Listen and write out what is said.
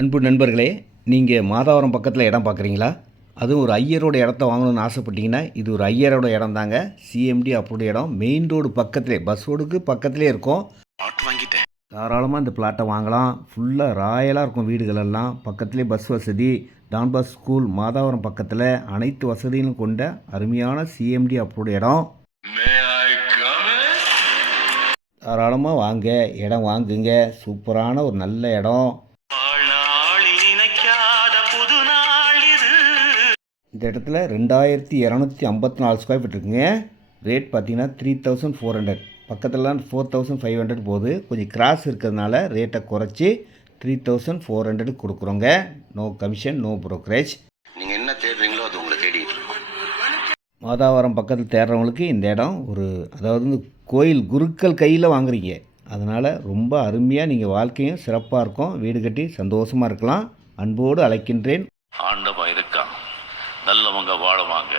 அன்பு நண்பர்களே, நீங்கள் மாதாவரம் பக்கத்தில் இடம் பார்க்குறீங்களா? அதுவும் ஒரு ஐயரோட இடத்த வாங்கணும்னு ஆசைப்பட்டீங்கன்னா, இது ஒரு ஐயரோட இடம் தாங்க. சிஎம்டி அப்ரூவ்டு இடம். மெயின் ரோடு பக்கத்திலே, பஸ் ரோடுக்கு பக்கத்திலே இருக்கும். தாராளமாக இந்த பிளாட்டை வாங்கலாம். ஃபுல்லாக ராயலாக இருக்கும் வீடுகள் எல்லாம். பக்கத்திலே பஸ் வசதி, டான்பாஸ் ஸ்கூல், மாதாவரம் பக்கத்தில் அனைத்து வசதிகளும் கொண்ட அருமையான சிஎம்டி அப்ரூவ்டு இடம். தாராளமாக வாங்க, இடம் வாங்குங்க. சூப்பரான ஒரு நல்ல இடம். இந்த இடத்துல 2254 ஸ்கொயர் ஃபீட் இருக்குங்க. ரேட் பார்த்தீங்கன்னா 3400. பக்கத்துலலாம் 4500 போகுது. கொஞ்சம் கிராஸ் இருக்கிறதுனால ரேட்டை குறைச்சி 3400 கொடுக்குறோங்க. No commission, no brokerage. நீங்கள் என்ன தேடுறீங்களோ அது உங்களை தேடிட்டு இருக்கோம். மாதாவரம் பக்கத்தில் தேடுறவங்களுக்கு இந்த இடம் அதாவது கோயில் குருக்கள் கையில் வாங்குறீங்க. அதனால் ரொம்ப அருமையாக நீங்கள் வாழ்க்கையும் சிறப்பாக இருக்கும். வீடு கட்டி சந்தோஷமாக இருக்கலாம். அன்போடு அழைக்கின்றேன். ஆண்டவன் இருக்கான், நல்லவங்க வாழுவாங்க.